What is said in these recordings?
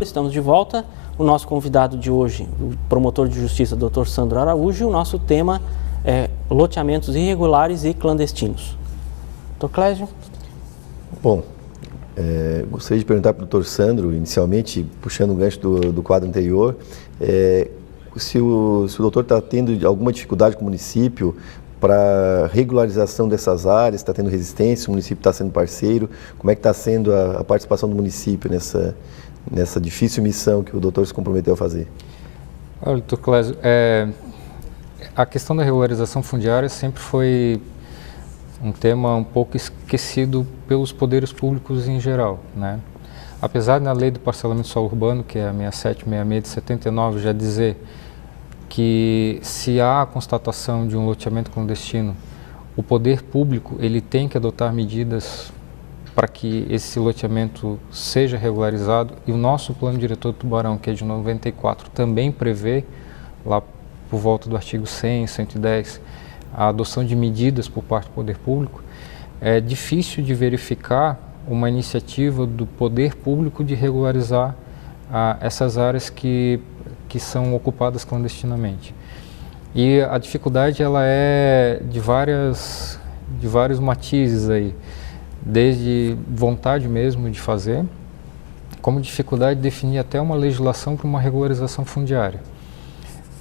Estamos de volta. O nosso convidado de hoje, o promotor de justiça, Dr. Sandro Araújo, e o nosso tema é loteamentos irregulares e clandestinos. Dr. Clésio? Bom, gostaria de perguntar para o Dr. Sandro, inicialmente, puxando o gancho do quadro anterior, se o doutor está tendo alguma dificuldade com o município para regularização dessas áreas, está tendo resistência, o município está sendo parceiro, como é que está sendo a participação do município nessa difícil missão que o doutor se comprometeu a fazer? Olha, doutor Clésio, a questão da regularização fundiária sempre foi um tema um pouco esquecido pelos poderes públicos em geral, né? Apesar da lei do parcelamento do solo urbano, que é a 6766 de 79, já dizer que se há a constatação de um loteamento clandestino, o poder público ele tem que adotar medidas para que esse loteamento seja regularizado, e o nosso plano diretor do Tubarão, que é de 94, também prevê, lá por volta do artigo 100, 110, a adoção de medidas por parte do poder público. É difícil de verificar uma iniciativa do poder público de regularizar essas áreas que são ocupadas clandestinamente. E a dificuldade ela é de vários matizes aí, desde vontade mesmo de fazer, como dificuldade de definir até uma legislação para uma regularização fundiária.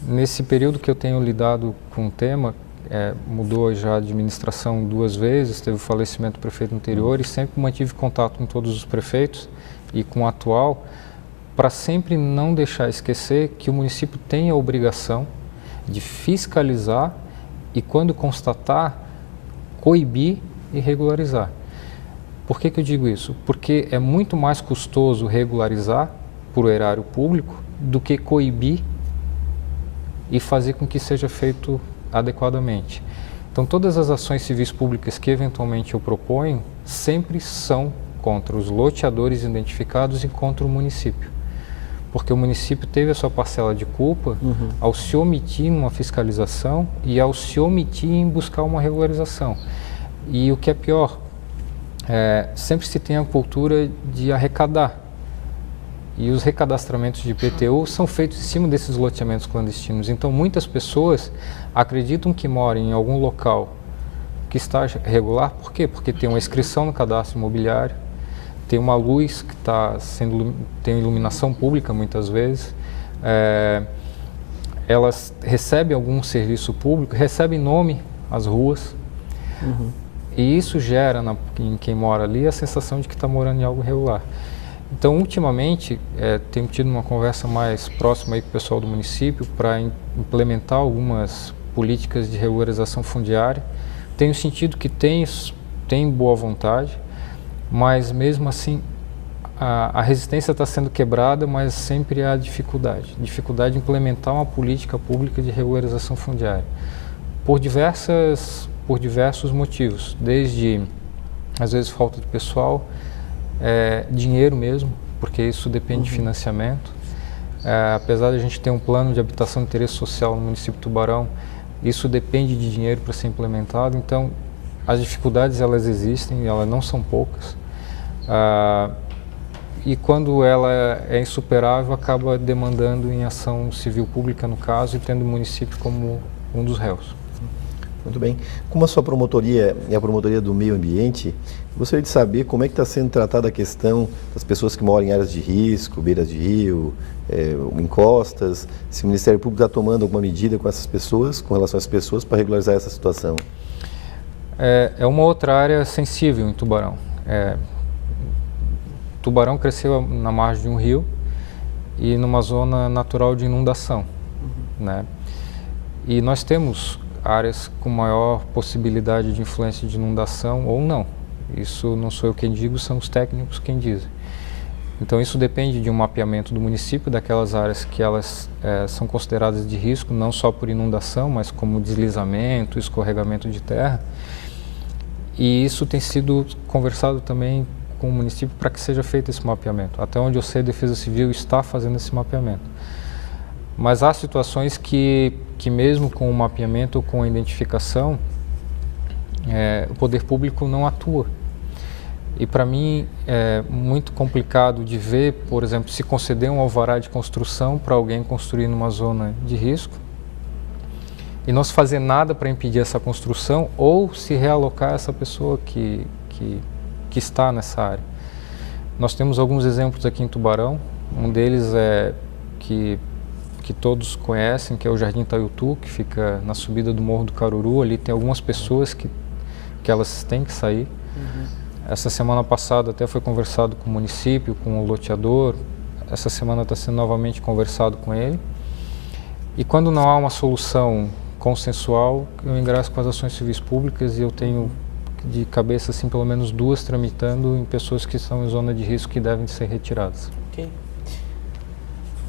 Nesse período que eu tenho lidado com o tema, mudou já a administração 2 vezes, teve o falecimento do prefeito anterior e sempre mantive contato com todos os prefeitos e com o atual, para sempre não deixar esquecer que o município tem a obrigação de fiscalizar e, quando constatar, coibir e regularizar. Por que eu digo isso? Porque é muito mais custoso regularizar por o erário público do que coibir e fazer com que seja feito adequadamente. Então, todas as ações civis públicas que eventualmente eu proponho sempre são contra os loteadores identificados e contra o município. Porque o município teve a sua parcela de culpa ao se omitir numa fiscalização e ao se omitir em buscar uma regularização. E o que é pior, sempre se tem a cultura de arrecadar. E os recadastramentos de IPTU são feitos em cima desses loteamentos clandestinos. Então, muitas pessoas acreditam que moram em algum local que está regular. Por quê? Porque tem uma inscrição no cadastro imobiliário, tem uma luz que tem iluminação pública muitas vezes, elas recebem algum serviço público, recebem nome às ruas, e isso gera em quem mora ali a sensação de que está morando em algo irregular. Então, ultimamente, tenho tido uma conversa mais próxima aí com o pessoal do município para implementar algumas políticas de regularização fundiária. Tenho sentido que tem boa vontade, mas mesmo assim a resistência está sendo quebrada, mas sempre há dificuldade de implementar uma política pública de regularização fundiária, por diversos motivos, desde às vezes falta de pessoal, dinheiro mesmo, porque isso depende de financiamento. Apesar de a gente ter um plano de habitação de interesse social no município de Tubarão, isso depende de dinheiro para ser implementado. Então, as dificuldades elas existem, e elas não são poucas. E quando ela é insuperável, acaba demandando em ação civil pública, no caso, e tendo o município como um dos réus. Muito bem. Como a sua promotoria é a promotoria do meio ambiente, gostaria de saber como é que está sendo tratada a questão das pessoas que moram em áreas de risco, beiras de rio, encostas, se o Ministério Público está tomando alguma medida com essas pessoas, com relação a essas pessoas, para regularizar essa situação. É uma outra área sensível em Tubarão. Tubarão cresceu na margem de um rio e numa zona natural de inundação, né? E nós temos áreas com maior possibilidade de influência de inundação ou não. Isso não sou eu quem digo, são os técnicos quem dizem. Então isso depende de um mapeamento do município, daquelas áreas que elas são consideradas de risco, não só por inundação, mas como deslizamento, escorregamento de terra. E isso tem sido conversado também com o município para que seja feito esse mapeamento. Até onde eu sei, a Defesa Civil está fazendo esse mapeamento. Mas há situações que mesmo com o mapeamento ou com a identificação, o poder público não atua. E para mim é muito complicado de ver, por exemplo, se conceder um alvará de construção para alguém construir numa zona de risco e não se fazer nada para impedir essa construção ou se realocar essa pessoa que está nessa área. Nós temos alguns exemplos aqui em Tubarão, um deles é que todos conhecem, que é o Jardim Taiutu, que fica na subida do Morro do Caruru. Ali tem algumas pessoas que elas têm que sair. Essa semana passada até foi conversado com o município, com o loteador. Essa semana está sendo novamente conversado com ele. E quando não há uma solução consensual, eu ingresso com as ações civis públicas e eu tenho de cabeça assim pelo menos 2 tramitando em pessoas que estão em zona de risco que devem ser retiradas. Ok.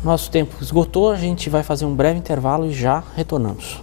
Nosso tempo esgotou, a gente vai fazer um breve intervalo e já retornamos.